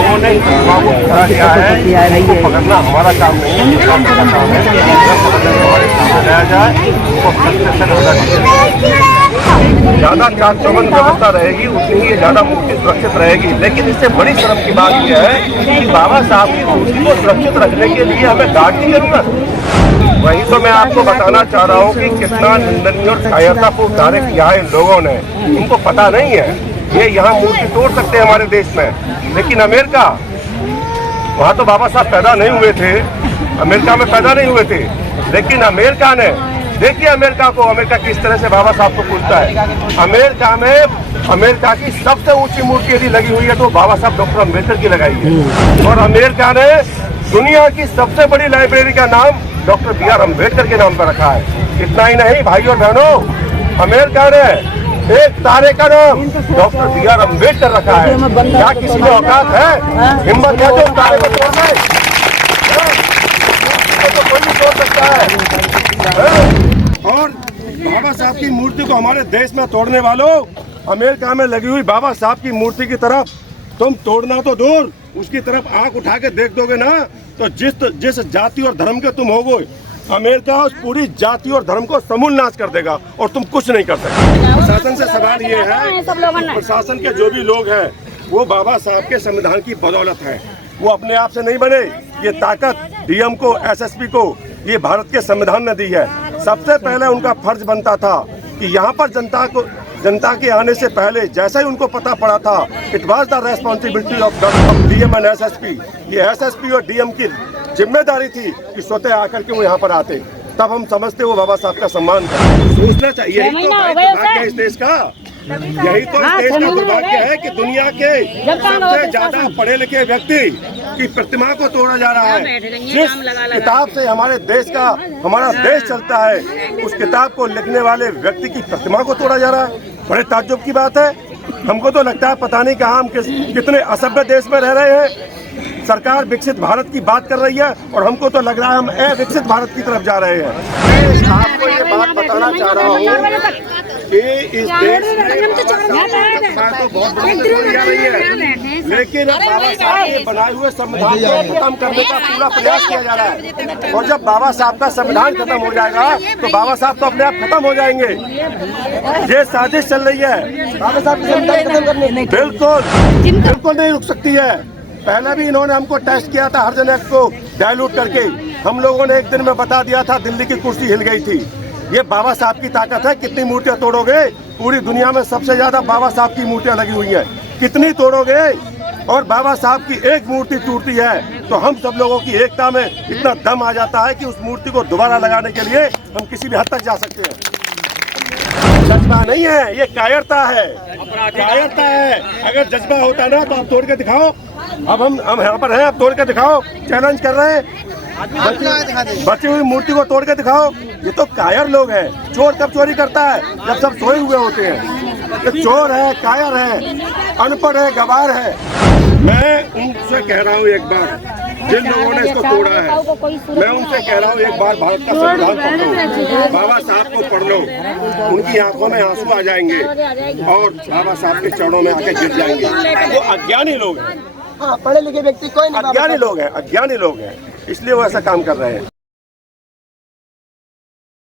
लोगों ने इस अफवाह को फैला दिया है, इसको पकड़ना हमारा काम नहीं है, प्रशासन का काम है। हमारे सामने लाया जाए, उसको सख्त से ज़्यादा चाक चौबंद व्यवस्था रहेगी उतनी ही ज़्यादा मूर्ति सुरक्षित रहेगी। लेकिन इससे बड़ी शर्म की बात यह है कि बाबा साहब की मूर्ति को सुरक्षित रखने के लिए हमें गार्ड की जरूरत। वही तो मैं आपको बताना चाह रहा हूँ कि कितना निंदनीय और कायरतापूर्ण कार्य किया है इन लोगों ने। इनको पता नहीं है ये यहाँ मूर्ति तोड़ सकते हैं हमारे देश में, लेकिन अमेरिका, वहाँ तो बाबा साहब पैदा नहीं हुए थे, अमेरिका में पैदा नहीं हुए थे, लेकिन अमेरिका ने, देखिए अमेरिका को, अमेरिका किस तरह से बाबा साहब को पूछता है। अमेरिका में अमेरिका की सबसे ऊंची मूर्ति यदि लगी हुई है तो बाबा साहब डॉक्टर अम्बेडकर की लगाई है। और अमेरिका ने दुनिया की सबसे बड़ी लाइब्रेरी का नाम डॉक्टर बी.आर. अम्बेडकर के नाम पर रखा है। इतना ही नहीं भाई और बहनों, अमेरिका ने एक तारे का नाम डॉक्टर बी.आर. अम्बेडकर रखा है। क्या किसी में औकात है, हिम्मत है जो तारे को तोड़ना है? तो कोई नहीं तोड़ सकता है। और बाबा साहब की मूर्ति को हमारे देश में तोड़ने वालों, अमेरिका में लगी हुई बाबा साहब की मूर्ति की तरफ तुम तोड़ना तो दूर, उसकी तरफ आंख उठा के देख दोगे ना तो जिस जाति और धर्म के तुम होगे, अमेरिका उस पूरी जाति और धर्म को समूल नाश कर देगा और तुम कुछ नहीं कर सकते। प्रशासन से सवाल ये है, प्रशासन के जो भी लोग हैं वो बाबा साहब के संविधान की बदौलत है, वो अपने आप से नहीं बने। ये ताकत डीएम को, एसएसपी को ये भारत के संविधान ने दी है। सबसे पहले उनका फर्ज बनता था कि यहाँ पर जनता के आने से पहले जैसा ही उनको पता पड़ा था, it was the responsibility of DM and SSP, ये एसएसपी और डीएम की जिम्मेदारी थी कि स्वतः आकर के वो यहाँ पर आते, तब हम समझते वो बाबा साहब का सम्मान करते। सोचना चाहिए, यही तो दुर्भाग्य है इस देश का, यही तो इस देश का दुर्भाग्य है कि दुनिया के सबसे ज्यादा पढ़े लिखे व्यक्ति की प्रतिमा को तोड़ा जा रहा है। जिस किताब से हमारे देश का, हमारा देश चलता है, उस किताब को लिखने वाले व्यक्ति की प्रतिमा को तोड़ा जा रहा है। बड़े ताज्जुब की बात है। हमको तो लगता है पता नहीं कहाँ हम कितने असभ्य देश में रह रहे हैं। सरकार विकसित भारत की बात कर रही है और हमको तो लग रहा है हम अविकसित भारत की तरफ जा रहे हैं। आपको ये बात बताना चाह रहा हूँ कि इस देश में तो बहुत बड़ी तब्दीली आ रही है, लेकिन बाबा साहब के बनाए हुए संविधान को खत्म करने का पूरा प्रयास किया जा रहा है। और जब बाबा साहब का संविधान खत्म हो जाएगा तो बाबा साहब तो अपने आप खत्म हो जाएंगे। ये साजिश चल रही है बाबा साहब के संविधान खत्म करने, बिल्कुल नहीं रुक सकती है। पहले भी इन्होंने हमको टेस्ट किया था, हरिजन एक्ट को डायलूट करके हम लोगों ने एक दिन में बता दिया था, दिल्ली की कुर्सी हिल गई थी। ये बाबा साहब की ताकत है। कितनी मूर्तियां तोड़ोगे? पूरी दुनिया में सबसे ज्यादा बाबा साहब की मूर्तियां लगी हुई हैं, कितनी तोड़ोगे? और बाबा साहब की एक मूर्ति टूटती है तो हम सब लोगों की एकता में इतना दम आ जाता है कि उस मूर्ति को दोबारा लगाने के लिए हम किसी भी हद तक जा सकते हैं। जज्बा नहीं है, ये कायरता है, कायरता है। अगर जज्बा होता ना तो आप तोड़ के दिखाओ। अब हम यहाँ पर हैं, अब तोड़ के दिखाओ, चैलेंज कर रहे हैं। बची हुई मूर्ति को तोड़ के दिखाओ। ये तो कायर लोग हैं। चोर कब चोरी करता है? जब सब सोए हुए होते हैं। तो चोर है, कायर है, अनपढ़ है, गवार है। मैं उनसे कह रहा हूँ एक बार, जिन लोगों ने इसको तोड़ा है, मैं उनसे कह रहा हूँ एक बार भारत का संविधान पढ़ लो, बाबा साहब को पढ़ लो, उनकी आंखों में आंसू आ जाएंगे और बाबा साहब के चरणों में आके गिर जाएंगे। वो अज्ञानी लोग हैं, पढ़े लिखे व्यक्ति कोई नहीं, अज्ञानी लोग हैं, इसलिए वो ऐसा काम कर रहे हैं।